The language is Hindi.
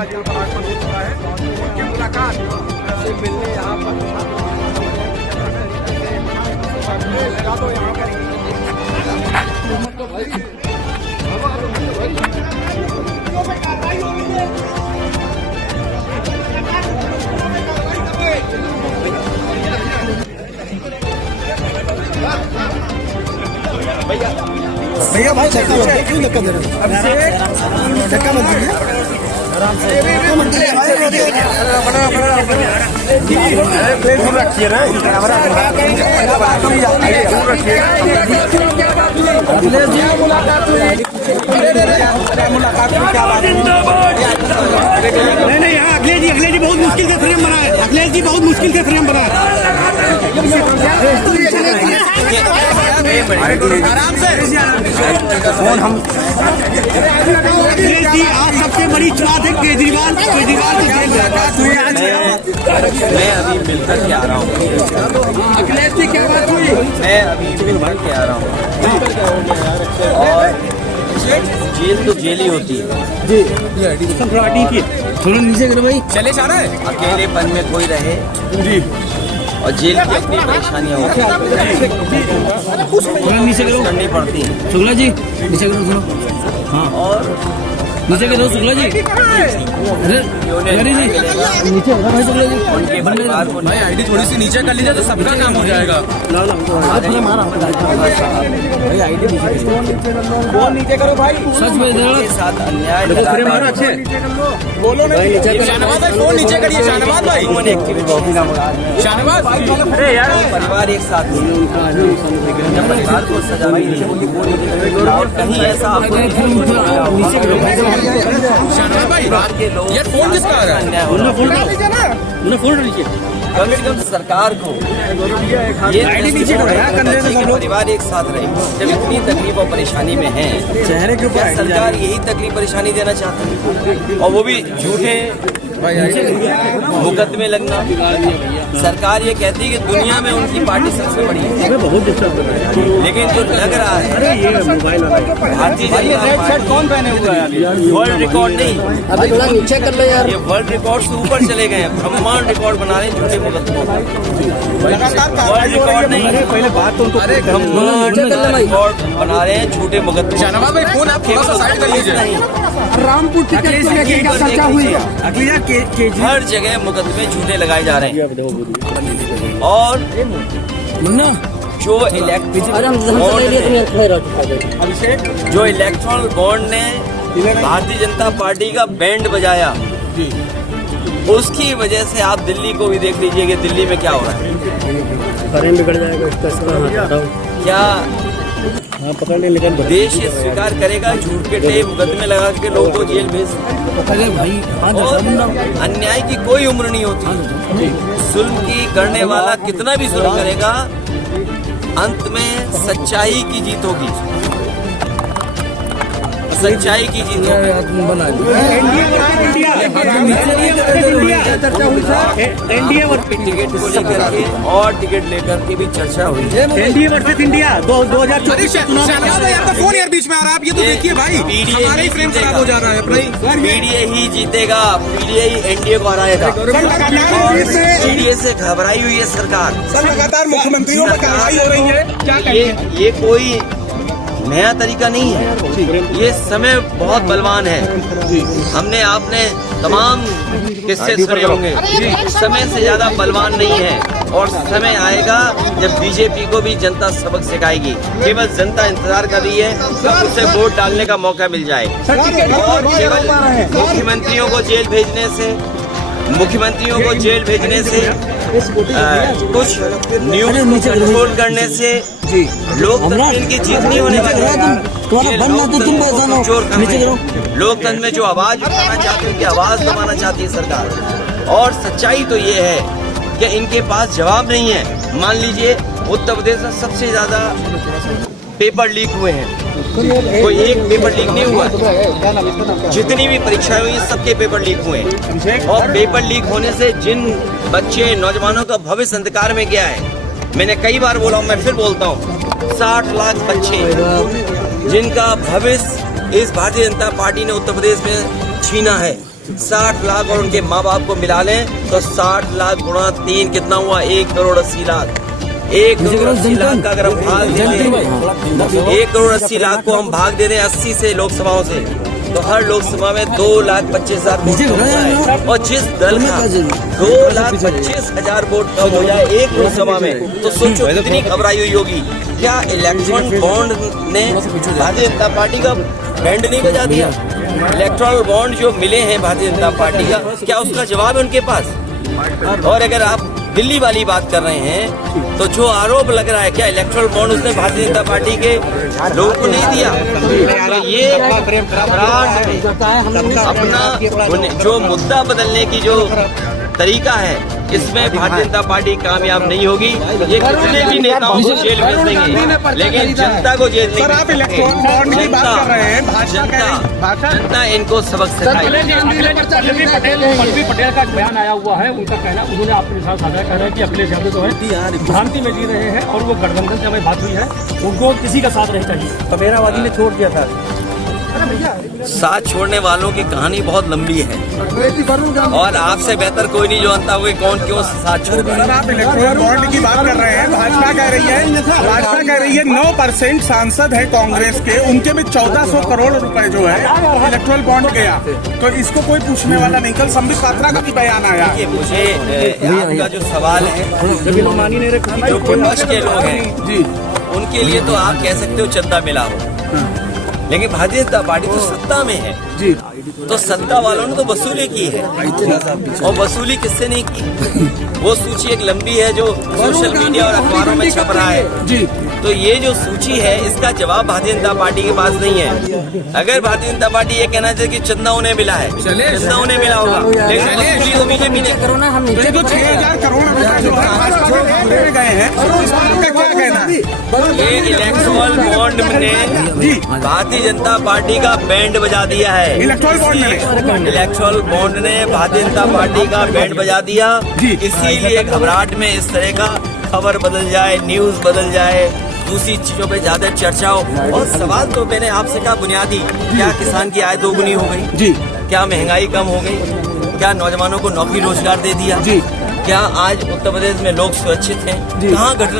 पूरा जेल परागमन हो चुका है। उनकी मुलाकात से मिलने यहाँ पर लगा दो यहाँ पर भैया भाई धक्का मत दे, क्यों धक्का दे रहे हो? धक्का मत दीजिए, आराम से धक्का मत दीजिए भाई। दूर रखिए ना कैमरा, दूर रखिए। अखिलेश जी मुलाकात हुई, मुलाकात में क्या बात है? नहीं यहाँ अखिलेश जी बहुत मुश्किल से फ्रेम बना है। अखिलेश जी बहुत मुश्किल से फ्रेम बना है। आराम से फोन हम अखिलेश जी, आप सबसे बड़ी बात है केजरीवाल को जेल मुलाकात हुई आज। मैं अभी मिलकर के आ रहा हूँ। अखिलेश जी क्या बात हुई? मैं अभी मिलकर के आ रहा हूँ। और जेल तो जेल ही होती है जी, थोड़ा नीचे करो भाई, चले जा रहा है। अकेलेपन में कोई रहे जी, और जेल की अपनी परेशानियाँ होती हैं, नीचे करो, करनी पड़ती हैं। शुक्ला जी नीचे करो थोड़ा, हाँ और नीचे करो शुक्ला जी। अरे जी नीचे होगा भाई शुक्ला जी। उनके परिवार को भाई आईडी थोड़ी सी नीचे कर लीजिए तो सबका काम हो जाएगा। भाई आईडी नीचे करो भाई, सच में के साथ अन्याय बोलो नहीं। शाहनवाज भाई फोन नीचे करिए, शाहनवाज भाई, शाहनवाज अरे यार परिवार एक साथ जब परिवार को सजा मिली और कहीं ऐसा शाहनवाज भाई के लोग ये फोन किसका आ रहा है? अन्याय हो रहा है। फोन नीचे कम से कम सरकार को ये नीचे करो यार, कंधे से कि परिवार एक साथ रहे। जब इतनी तकलीफ और परेशानी में है, चेहरे के ऊपर सरकार यही तकलीफ परेशानी देना चाहती है, और वो भी झूठे मुकदमे लगना। सरकार ये कहती है कि दुनिया में उनकी पार्टी सबसे बड़ी है, बहुत डिस्टर्ब कर रहा है, लेकिन जो लग रहा है ये मोबाइल भारतीय जनता पार्टी कौन पहने हुआ है? वर्ल्ड रिकॉर्ड नहीं, अभी थोड़ा नीचे कर लो यार। ये वर्ल्ड रिकॉर्ड से ऊपर चले गए हैं, ब्रह्मांड रिकॉर्ड बना रहे हैं झूठे मुकदमों। वर्ल्ड रिकॉर्ड नहीं, पहले बात तो अरे ब्रह्मांड रिकॉर्ड बना रहे हैं झूठे मुकदमे। शाहनवाज भाई फोन आप थोड़ा सा साइड कर लीजिए। रामपुर टिकट को लेकर क्या चर्चा हुई? अखिलेश हर जगह मुकदमे झूठे लगाए जा रहे हैं, और जो इलेक्ट्रल बॉन्ड ने भारतीय जनता पार्टी का बैंड बजाया, उसकी वजह से आप दिल्ली को भी देख लीजिए कि दिल्ली में क्या हो रहा है। बिगड़ जाएगा क्या देश ये स्वीकार करेगा झूठ के टे मुकदमे लगा के लोगों को जेल भेज? और अन्याय की कोई उम्र नहीं होती। जुल्म की करने वाला कितना भी जुल्म करेगा, अंत में सच्चाई की जीत होगी, सच्चाई की जीत होगी। एनडीए टिकट को लेकर के और टिकट लेकर के भी चर्चा हुई। एनडीए वर्सेस इंडिया 2024 आपका फोन यार बीच में आ रहा है, आप ये तो देखिए भाई, हमारा ही फ्रेम खराब हो जा रहा है। पीडीए ही जीतेगा, पीडीए ही एनडीए को हराएगा। पीडीए से घबराई हुई है सरकार, लगातार मुख्यमंत्रियों पर कार्रवाई हो रही है, क्या ये कोई नया तरीका नहीं है, ये समय बहुत बलवान है। हमने आपने तमाम किस्से सुने होंगे, समय से ज्यादा बलवान नहीं है, और समय आएगा जब बीजेपी को भी जनता सबक सिखाएगी। केवल जनता इंतजार कर रही है कब उसे वोट डालने का मौका मिल जाए, और केवल मुख्यमंत्रियों को जेल भेजने से कुछ न्यूज कंट्रोल करने से लोकतंत्र की जीत नहीं होने वाली है। लोकतंत्र में जो आवाज उठाना चाहती है, उनकी आवाज दबाना चाहती है सरकार। और सच्चाई तो ये है कि इनके पास जवाब नहीं है। मान लीजिए उत्तर प्रदेश में सबसे ज्यादा पेपर लीक हुए हैं, कोई एक पेपर लीक नहीं हुआ, जितनी भी परीक्षाएं हुई सबके पेपर लीक हुए हैं। और पेपर लीक होने से जिन बच्चे नौजवानों का भविष्य अंधकार में गया है, मैंने कई बार बोला हूं, मैं फिर बोलता हूं, 60 लाख बच्चे जिनका भविष्य इस भारतीय जनता पार्टी ने उत्तर प्रदेश में छीना है, 60 लाख और उनके माँ बाप को मिला लें तो 60 लाख गुणा 3 कितना हुआ? 1,80,00,000। 1,80,00,000 का अगर हम भाग दे रहे हैं, 1,80,00,000 को हम भाग दे रहे हैं 80 से लोकसभाओं से, तो हर लोकसभा में 2,25,000 वोट कम होता है। और जिस दल का 2,25,000 वोट कम हो जाए एक लोकसभा में, तो सोचो कितनी घबराई हुई होगी। क्या इलेक्ट्रॉन बॉन्ड ने भारतीय जनता पार्टी का बैंड नहीं बजा दिया? इलेक्ट्रॉल बॉन्ड जो मिले हैं भारतीय जनता पार्टी का, क्या उसका जवाब है उनके पास? और अगर आप दिल्ली वाली बात कर रहे हैं, तो जो आरोप लग रहा है, क्या इलेक्ट्रल बॉन्ड उसने भारतीय जनता पार्टी के लोगों को नहीं दिया? तो ये अपना जो मुद्दा बदलने की जो तरीका है, इसमें भारतीय जनता पार्टी कामयाब नहीं होगी। ये कितने भी नेताओं को जेल भेज देंगे, लेकिन जनता को जेल नहीं भेज देंगे। जनता इनको सबक सिखाएगी। पल्लवी पटेल का बयान आया हुआ है, उनका कहना, उन्होंने आपके साथ साझा कर रहे हैं कि अखिलेश यादव जो है भ्रांति में जी रहे हैं और वो गठबंधन से हमें बात हुई है, उनको किसी का साथ नहीं चाहिए। कबीरावादी ने छोड़ दिया था। साथ छोड़ने वालों की कहानी बहुत लंबी है और आपसे बेहतर कोई नहीं जानता हुए कौन क्यों साथ छोड़ रहा है। सर, आप इलेक्टोरल बॉन्ड की बात कर रहे हैं। भाजपा कह रही है 9% सांसद है कांग्रेस के, उनके में 1400 करोड़ रुपए जो है इलेक्टोरल बॉन्ड गया, तो इसको कोई पूछने वाला नहीं। कल संबित पात्रा का भी बयान आया। मुझे आपका जो सवाल है, जो विपक्ष के लोग हैं जी, उनके लिए तो आप कह सकते हो चंदा मिला हो, लेकिन भारतीय जनता पार्टी तो सत्ता में है जी, तो सत्ता वालों ने तो वसूली की है। और वसूली किससे नहीं की? वो सूची एक लंबी है जो सोशल मीडिया और अखबारों में छप रहा है जी। तो ये जो सूची है, इसका जवाब भारतीय जनता पार्टी के पास नहीं है। अगर भारतीय जनता पार्टी ये कहना चाहे कि चंदा उन्हें मिला है, चंदा उन्हें मिला होगा, लेकिन वसूली तो बीजेपी ने। 6,000 करोड़ गए हैं, क्या कहना है? ये इलेक्टोरल बॉन्ड ने भारतीय जनता पार्टी का बैंड बजा दिया है। इलेक्टोरल बॉन्ड ने भारतीय जनता पार्टी का बैंड बजा दिया। इसीलिए घबराहट में इस तरह का खबर बदल जाए, न्यूज बदल जाए, दूसरी चीजों पे ज्यादा चर्चा हो। और सवाल तो मैंने आपसे कहा बुनियादी, क्या किसान की आय दोगुनी हो गई जी? क्या महंगाई कम हो गई? क्या नौजवानों को नौकरी रोजगार दे दिया जी? क्या आज उत्तर प्रदेश में लोग सुरक्षित हैं? कहाँ घटना